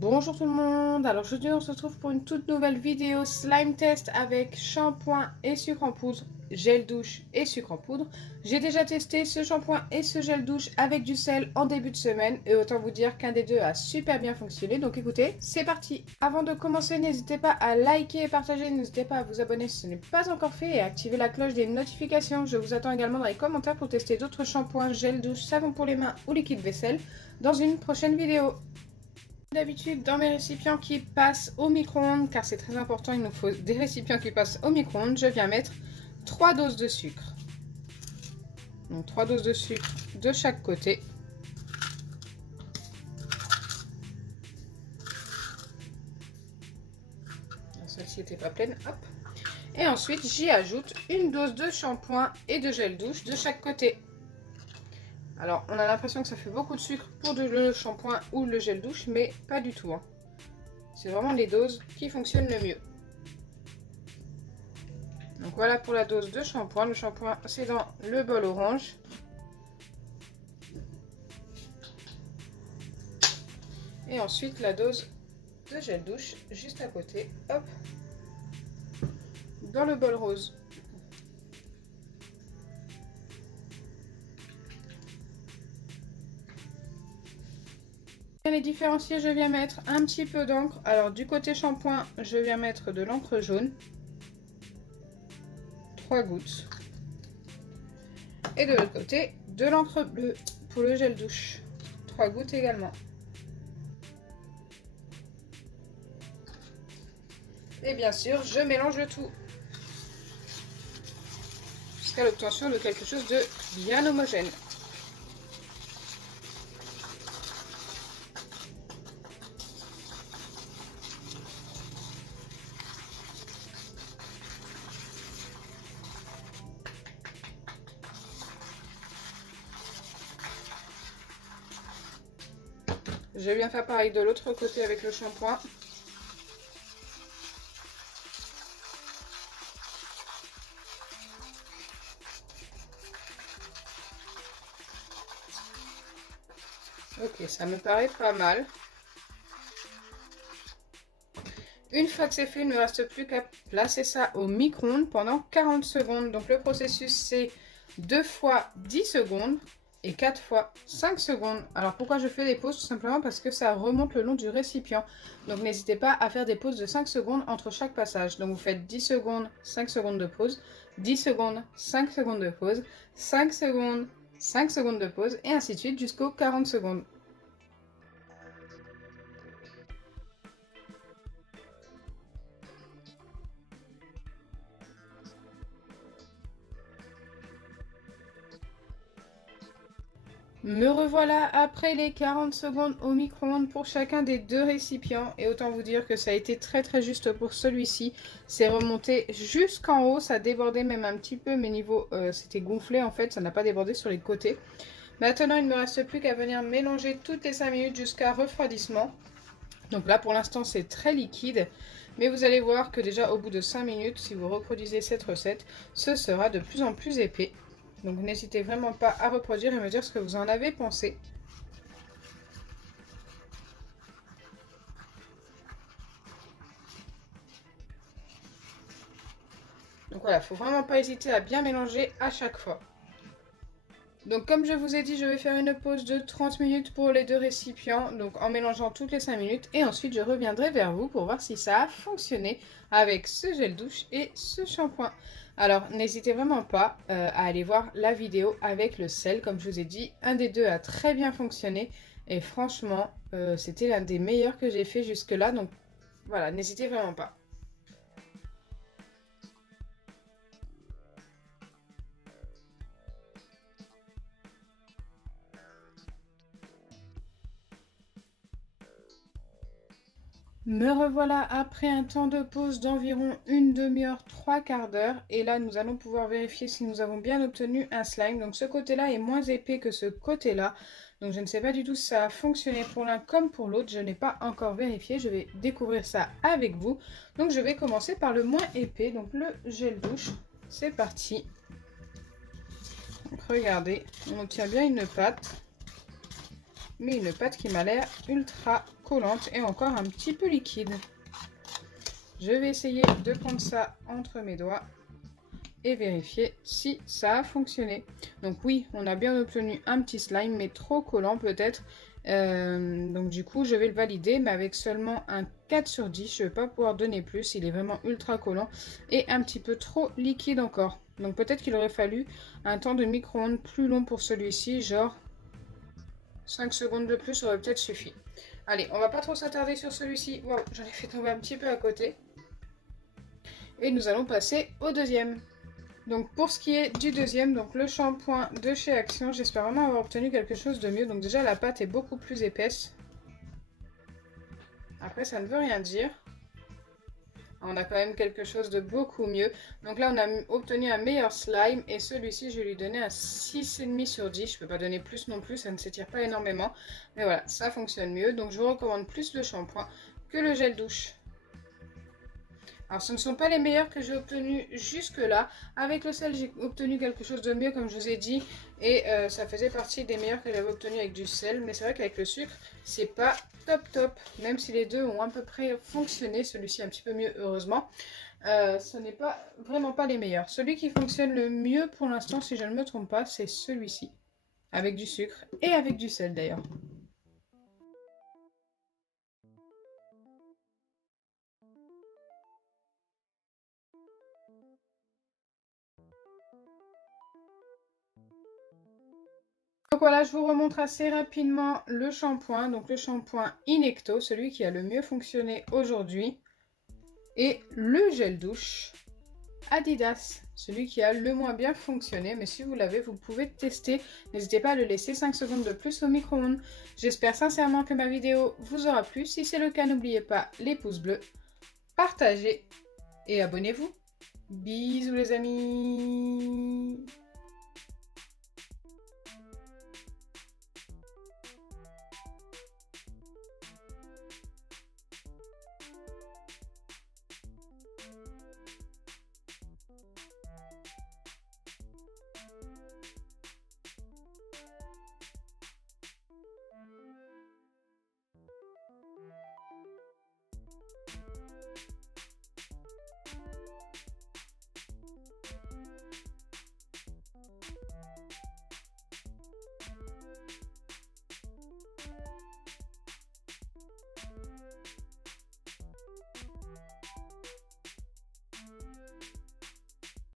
Bonjour tout le monde, alors aujourd'hui on se retrouve pour une toute nouvelle vidéo slime test avec shampoing et sucre en poudre, gel douche et sucre en poudre. J'ai déjà testé ce shampoing et ce gel douche avec du sel en début de semaine et autant vous dire qu'un des deux a super bien fonctionné, donc écoutez, c'est parti. Avant de commencer, n'hésitez pas à liker et partager, n'hésitez pas à vous abonner si ce n'est pas encore fait et à activer la cloche des notifications. Je vous attends également dans les commentaires pour tester d'autres shampoings, gel douche, savon pour les mains ou liquide vaisselle dans une prochaine vidéo. D'habitude, dans mes récipients qui passent au micro-ondes, car c'est très important, il nous faut des récipients qui passent au micro-ondes, je viens mettre 3 doses de sucre. Donc 3 doses de sucre de chaque côté. Celle-ci n'était pas pleine, hop. Et ensuite, j'y ajoute une dose de shampoing et de gel douche de chaque côté. Alors, on a l'impression que ça fait beaucoup de sucre pour le shampoing ou le gel douche, mais pas du tout. C'est vraiment les doses qui fonctionnent le mieux. Donc voilà pour la dose de shampoing. Le shampoing, c'est dans le bol orange. Et ensuite, la dose de gel douche, juste à côté, hop, dans le bol rose. Les différencier, je viens mettre un petit peu d'encre. Alors du côté shampoing, je viens mettre de l'encre jaune, 3 gouttes. Et de l'autre côté, de l'encre bleue pour le gel douche, 3 gouttes également. Et bien sûr, je mélange le tout jusqu'à l'obtention de quelque chose de bien homogène. Je viens faire pareil de l'autre côté avec le shampoing. Ok, ça me paraît pas mal. Une fois que c'est fait, il ne me reste plus qu'à placer ça au micro-ondes pendant 40 secondes. Donc le processus, c'est 2 fois 10 secondes et 4 fois 5 secondes. Alors pourquoi je fais des pauses? Tout simplement parce que ça remonte le long du récipient. Donc n'hésitez pas à faire des pauses de 5 secondes entre chaque passage. Donc vous faites 10 secondes, 5 secondes de pause, 10 secondes, 5 secondes de pause, 5 secondes, 5 secondes de pause et ainsi de suite jusqu'aux 40 secondes. Me revoilà après les 40 secondes au micro-ondes pour chacun des deux récipients. Et autant vous dire que ça a été très juste pour celui-ci. C'est remonté jusqu'en haut, ça débordait même un petit peu, mais niveau c'était gonflé en fait, ça n'a pas débordé sur les côtés. Maintenant, il ne me reste plus qu'à venir mélanger toutes les 5 minutes jusqu'à refroidissement. Donc là, pour l'instant, c'est très liquide. Mais vous allez voir que déjà au bout de 5 minutes, si vous reproduisez cette recette, ce sera de plus en plus épais. Donc n'hésitez vraiment pas à reproduire et me dire ce que vous en avez pensé. Donc voilà, il ne faut vraiment pas hésiter à bien mélanger à chaque fois. Donc comme je vous ai dit, je vais faire une pause de 30 minutes pour les deux récipients, donc en mélangeant toutes les 5 minutes. Et ensuite, je reviendrai vers vous pour voir si ça a fonctionné avec ce gel douche et ce shampoing. Alors, n'hésitez vraiment pas à aller voir la vidéo avec le sel. Comme je vous ai dit, un des deux a très bien fonctionné. Et franchement, c'était l'un des meilleurs que j'ai fait jusque-là. Donc voilà, n'hésitez vraiment pas. Me revoilà après un temps de pause d'environ une demi-heure, 3/4 d'heure. Et là, nous allons pouvoir vérifier si nous avons bien obtenu un slime. Donc ce côté-là est moins épais que ce côté-là. Donc je ne sais pas du tout si ça a fonctionné pour l'un comme pour l'autre. Je n'ai pas encore vérifié. Je vais découvrir ça avec vous. Donc je vais commencer par le moins épais. Donc le gel douche. C'est parti. Donc regardez, on obtient bien une pâte. mais une pâte qui m'a l'air ultra collante et encore un petit peu liquide. Je vais essayer de prendre ça entre mes doigts et vérifier si ça a fonctionné. Donc oui, on a bien obtenu un petit slime, mais trop collant peut-être. Donc du coup, je vais le valider, mais avec seulement un 4 sur 10. Je ne vais pas pouvoir donner plus, il est vraiment ultra collant et un petit peu trop liquide encore. Donc peut-être qu'il aurait fallu un temps de micro-ondes plus long pour celui-ci, genre 5 secondes de plus aurait peut-être suffi. Allez, on va pas trop s'attarder sur celui-ci. Wow, j'en ai fait tomber un petit peu à côté. Et nous allons passer au deuxième. Donc pour ce qui est du deuxième, donc le shampoing de chez Action, j'espère vraiment avoir obtenu quelque chose de mieux. Donc déjà la pâte est beaucoup plus épaisse. Après ça ne veut rien dire. On a quand même quelque chose de beaucoup mieux. Donc là on a obtenu un meilleur slime et celui-ci je vais lui donner un 6,5 sur 10. Je ne peux pas donner plus non plus, ça ne s'étire pas énormément. Mais voilà, ça fonctionne mieux. Donc je vous recommande plus le shampoing que le gel douche. Alors ce ne sont pas les meilleurs que j'ai obtenus jusque là. Avec le sel j'ai obtenu quelque chose de mieux comme je vous ai dit. Et ça faisait partie des meilleurs que j'avais obtenus avec du sel. Mais c'est vrai qu'avec le sucre c'est pas top. Même si les deux ont à peu près fonctionné. Celui-ci un petit peu mieux heureusement. Ce n'est pas vraiment pas les meilleurs. Celui qui fonctionne le mieux pour l'instant si je ne me trompe pas c'est celui-ci. Avec du sucre et avec du sel d'ailleurs. Donc voilà, je vous remontre assez rapidement le shampoing. Donc le shampoing Inecto, celui qui a le mieux fonctionné aujourd'hui. Et le gel douche Adidas, celui qui a le moins bien fonctionné. Mais si vous l'avez, vous pouvez tester. N'hésitez pas à le laisser 5 secondes de plus au micro-ondes. J'espère sincèrement que ma vidéo vous aura plu. Si c'est le cas, n'oubliez pas les pouces bleus, partagez et abonnez-vous. Bisous les amis!